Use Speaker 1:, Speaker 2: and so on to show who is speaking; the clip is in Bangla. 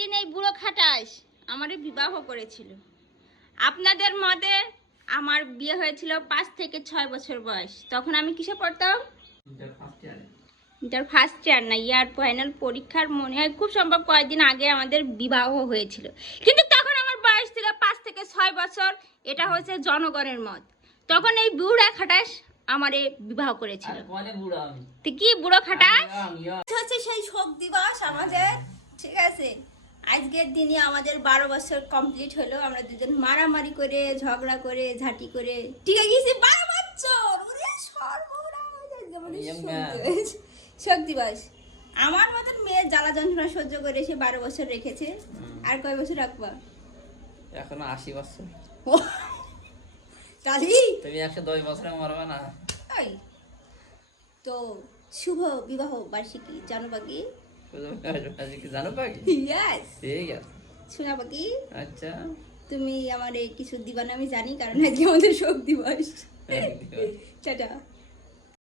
Speaker 1: দিবাস আমারে বিবাহ করেছিল। আপনাদের মতে আমার বিয়ে হয়েছিল পাঁচ থেকে ছয় বছর বয়স। তখন আমি কিসে পড়তাম? ইন্টার ফার্স্ট ইয়ার না ইয়ার ফাইনাল পরীক্ষার মনে হয় খুব সম্ভব কয়েকদিন আগে আমাদের বিবাহ হয়েছিল। কিন্তু তখন আমার বয়স ছিল পাঁচ থেকে ছয় বছর এটা হচ্ছে জনগণের মত। তখন এই বুড়া খাটাস আমারে বিবাহ করেছিল।
Speaker 2: বুড়ো
Speaker 1: কি বুড়ো খাটাস? হচ্ছে সেই শোক দিবস আমাদের ঠিক আছে? আজকের দিনে আমাদের বারো বছর কমপ্লিট হলো। আমরা দুজন মারামারি করে ঝগড়া করে ঝাঁটি করে ঠিক আছে গেছি বারো বছর! ওরে সর্বনাশ, আজকে আমাদের
Speaker 2: Young
Speaker 1: শোক দিবস। আমার মতন মেয়ের জ্বালা যন্ত্রণা সহ্য করে সে বারো বছর রেখেছে। আর কয় বছর রাখবা?
Speaker 2: এখনও আশি বছর। তুমি একশো দশ বছরে মরবে না।
Speaker 1: তো শুভ বিবাহ বার্ষিকী জানো বাকি
Speaker 2: জানো পাখি?
Speaker 1: ইয়াস
Speaker 2: ঠিক আছে।
Speaker 1: শোনা বাকি
Speaker 2: আচ্ছা।
Speaker 1: তুমি আমার এই কিছু দিবা না আমি জানি কারণ আজকে আমাদের শোক দিবস। টাটা।